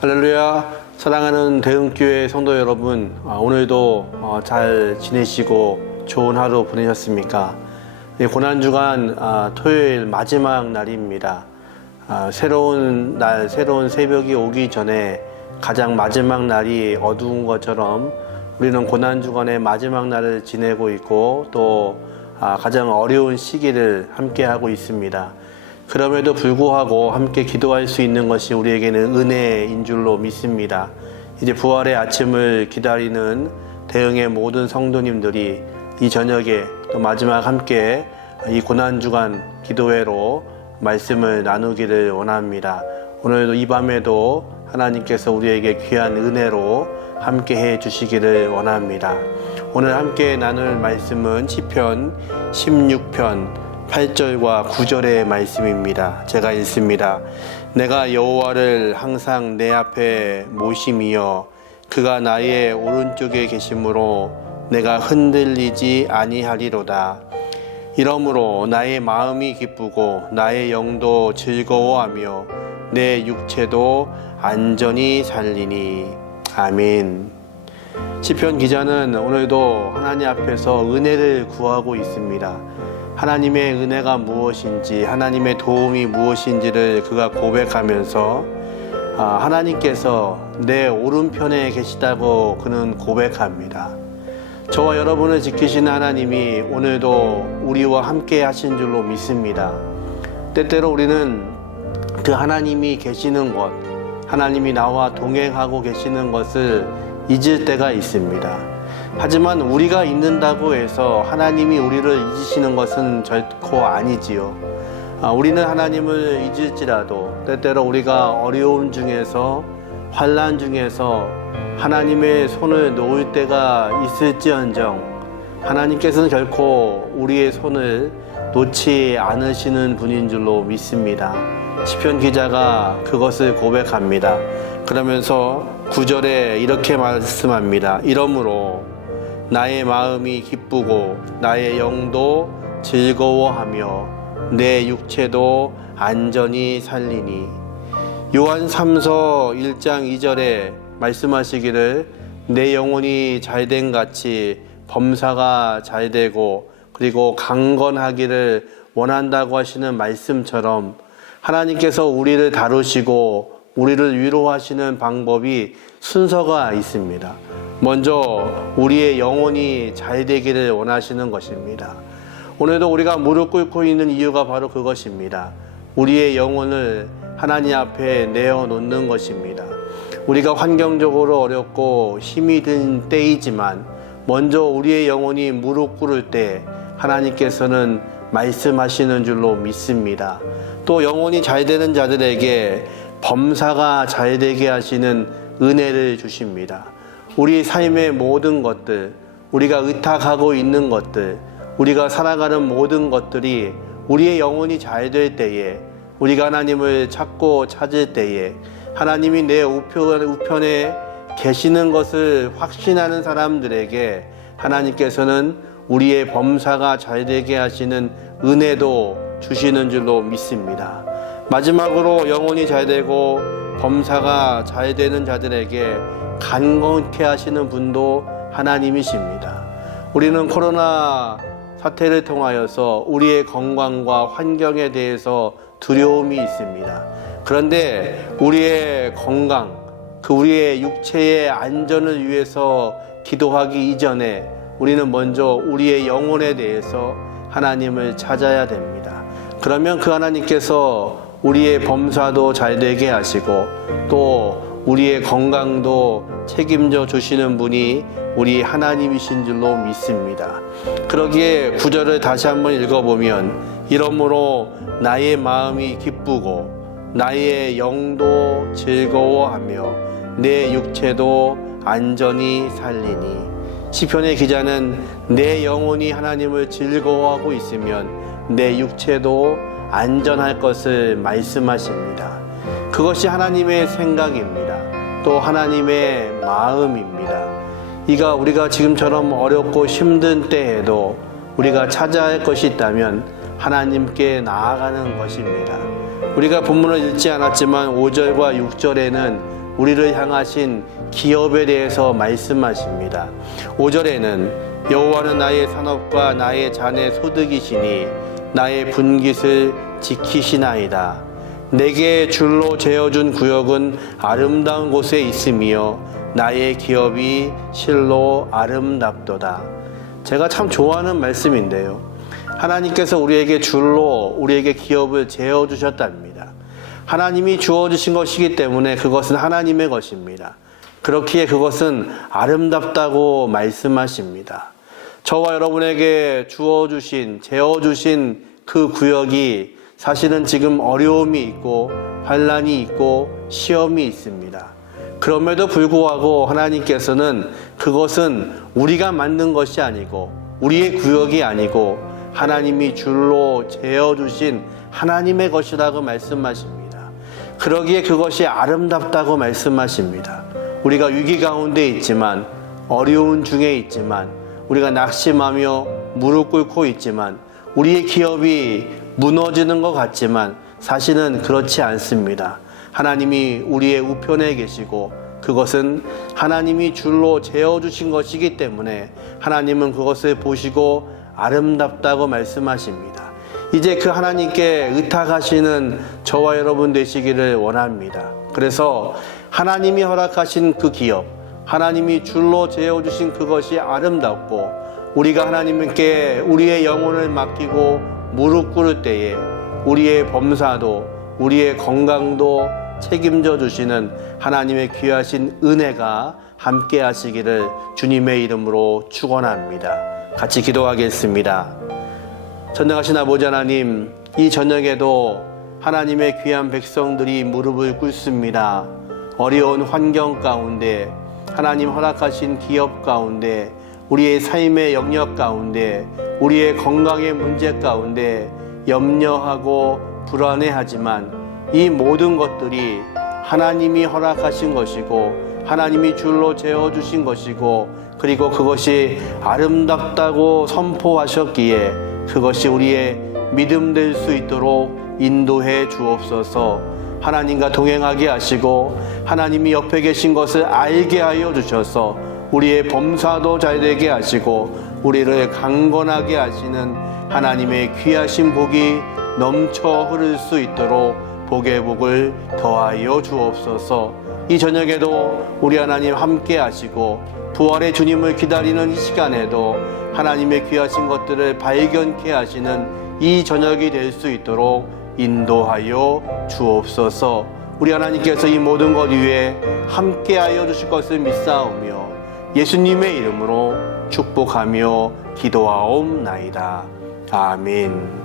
할렐루야. 사랑하는 대흥교회 성도 여러분, 오늘도 잘 지내시고 좋은 하루 보내셨습니까? 고난주간 토요일 마지막 날입니다. 새로운 날, 새로운 새벽이 오기 전에 가장 마지막 날이 어두운 것처럼 우리는 고난주간의 마지막 날을 지내고 있고 또 가장 어려운 시기를 함께 하고 있습니다. 그럼에도 불구하고 함께 기도할 수 있는 것이 우리에게는 은혜인 줄로 믿습니다. 이제 부활의 아침을 기다리는 대흥의 모든 성도님들이 이 저녁에 또 마지막 함께 이 고난주간 기도회로 말씀을 나누기를 원합니다. 오늘도 이 밤에도 하나님께서 우리에게 귀한 은혜로 함께 해 주시기를 원합니다. 오늘 함께 나눌 말씀은 시편 16편 8절과 9절의 말씀입니다. 제가 읽습니다. 내가 여호와를 항상 내 앞에 모심이여 그가 나의 오른쪽에 계심으로 내가 흔들리지 아니하리로다. 이러므로 나의 마음이 기쁘고 나의 영도 즐거워하며 내 육체도 안전히 살리니. 아멘. 시편 기자는 오늘도 하나님 앞에서 은혜를 구하고 있습니다. 하나님의 은혜가 무엇인지, 하나님의 도움이 무엇인지를 그가 고백하면서 하나님께서 내 오른편에 계시다고 그는 고백합니다. 저와 여러분을 지키시는 하나님이 오늘도 우리와 함께 하신 줄로 믿습니다. 때때로 우리는 그 하나님이 계시는 곳, 하나님이 나와 동행하고 계시는 것을 잊을 때가 있습니다. 하지만 우리가 잊는다고 해서 하나님이 우리를 잊으시는 것은 결코 아니지요. 우리는 하나님을 잊을지라도 때때로 우리가 어려움 중에서 환난 중에서 하나님의 손을 놓을 때가 있을지언정 하나님께서는 결코 우리의 손을 놓지 않으시는 분인 줄로 믿습니다. 시편 기자가 그것을 고백합니다. 그러면서 9절에 이렇게 말씀합니다. 이러므로 나의 마음이 기쁘고 나의 영도 즐거워하며 내 육체도 안전히 살리니. 요한 3서 1장 2절에 말씀하시기를 내 영혼이 잘된 같이 범사가 잘되고 그리고 강건하기를 원한다고 하시는 말씀처럼 하나님께서 우리를 다루시고 우리를 위로하시는 방법이 순서가 있습니다. 먼저 우리의 영혼이 잘 되기를 원하시는 것입니다. 오늘도 우리가 무릎 꿇고 있는 이유가 바로 그것입니다. 우리의 영혼을 하나님 앞에 내어놓는 것입니다. 우리가 환경적으로 어렵고 힘이 든 때이지만 먼저 우리의 영혼이 무릎 꿇을 때 하나님께서는 말씀하시는 줄로 믿습니다. 또 영혼이 잘 되는 자들에게 범사가 잘 되게 하시는 은혜를 주십니다. 우리 삶의 모든 것들, 우리가 의탁하고 있는 것들, 우리가 살아가는 모든 것들이 우리의 영혼이 잘 될 때에, 우리가 하나님을 찾고 찾을 때에 하나님이 내 우편에 계시는 것을 확신하는 사람들에게 하나님께서는 우리의 범사가 잘 되게 하시는 은혜도 주시는 줄로 믿습니다. 마지막으로 영혼이 잘 되고 범사가 잘 되는 자들에게 강건케 하시는 분도 하나님이십니다. 우리는 코로나 사태를 통하여서 우리의 건강과 환경에 대해서 두려움이 있습니다. 그런데 우리의 건강, 우리의 육체의 안전을 위해서 기도하기 이전에 우리는 먼저 우리의 영혼에 대해서 하나님을 찾아야 됩니다. 그러면 그 하나님께서 우리의 범사도 잘 되게 하시고 또 우리의 건강도 책임져 주시는 분이 우리 하나님이신 줄로 믿습니다. 그러기에 9절을 다시 한번 읽어보면 이러므로 나의 마음이 기쁘고 나의 영도 즐거워하며 내 육체도 안전히 살리니. 시편의 기자는 내 영혼이 하나님을 즐거워하고 있으면 내 육체도 안전할 것을 말씀하십니다. 그것이 하나님의 생각입니다. 또 하나님의 마음입니다. 이가 우리가 지금처럼 어렵고 힘든 때에도 우리가 찾아야 할 것이 있다면 하나님께 나아가는 것입니다. 우리가 본문을 읽지 않았지만 5절과 6절에는 우리를 향하신 기업에 대해서 말씀하십니다. 5절에는 여호와는 나의 산업과 나의 잔의 소득이시니 나의 분깃을 지키시나이다. 내게 줄로 재어준 구역은 아름다운 곳에 있으며 나의 기업이 실로 아름답도다. 제가 참 좋아하는 말씀인데요. 하나님께서 우리에게 줄로 우리에게 기업을 재어주셨답니다. 하나님이 주어주신 것이기 때문에 그것은 하나님의 것입니다. 그렇기에 그것은 아름답다고 말씀하십니다. 저와 여러분에게 주어주신, 재어주신 그 구역이 사실은 지금 어려움이 있고 환난이 있고 시험이 있습니다. 그럼에도 불구하고 하나님께서는 그것은 우리가 만든 것이 아니고 우리의 구역이 아니고 하나님이 줄로 재어주신 하나님의 것이라고 말씀하십니다. 그러기에 그것이 아름답다고 말씀하십니다. 우리가 위기 가운데 있지만, 어려운 중에 있지만, 우리가 낙심하며 무릎 꿇고 있지만, 우리의 기업이 무너지는 것 같지만 사실은 그렇지 않습니다. 하나님이 우리의 우편에 계시고 그것은 하나님이 줄로 재어주신 것이기 때문에 하나님은 그것을 보시고 아름답다고 말씀하십니다. 이제 그 하나님께 의탁하시는 저와 여러분 되시기를 원합니다. 그래서 하나님이 허락하신 그 기업, 하나님이 줄로 재어주신 그것이 아름답고 우리가 하나님께 우리의 영혼을 맡기고 무릎 꿇을 때에 우리의 범사도 우리의 건강도 책임져 주시는 하나님의 귀하신 은혜가 함께 하시기를 주님의 이름으로 축원합니다. 같이 기도하겠습니다. 전능하신 아버지 하나님, 이 저녁에도 하나님의 귀한 백성들이 무릎을 꿇습니다. 어려운 환경 가운데, 하나님 허락하신 기업 가운데, 우리의 삶의 영역 가운데, 우리의 건강의 문제 가운데 염려하고 불안해하지만 이 모든 것들이 하나님이 허락하신 것이고 하나님이 줄로 재어주신 것이고 그리고 그것이 아름답다고 선포하셨기에 그것이 우리의 믿음 될 수 있도록 인도해 주옵소서. 하나님과 동행하게 하시고 하나님이 옆에 계신 것을 알게 하여 주셔서 우리의 범사도 잘 되게 하시고 우리를 강건하게 하시는 하나님의 귀하신 복이 넘쳐 흐를 수 있도록 복의 복을 더하여 주옵소서. 이 저녁에도 우리 하나님 함께 하시고 부활의 주님을 기다리는 이 시간에도 하나님의 귀하신 것들을 발견케 하시는 이 저녁이 될 수 있도록 인도하여 주옵소서. 우리 하나님께서 이 모든 것 위에 함께 하여 주실 것을 믿사오며 예수님의 이름으로 축복하며 기도하옵나이다. 아멘.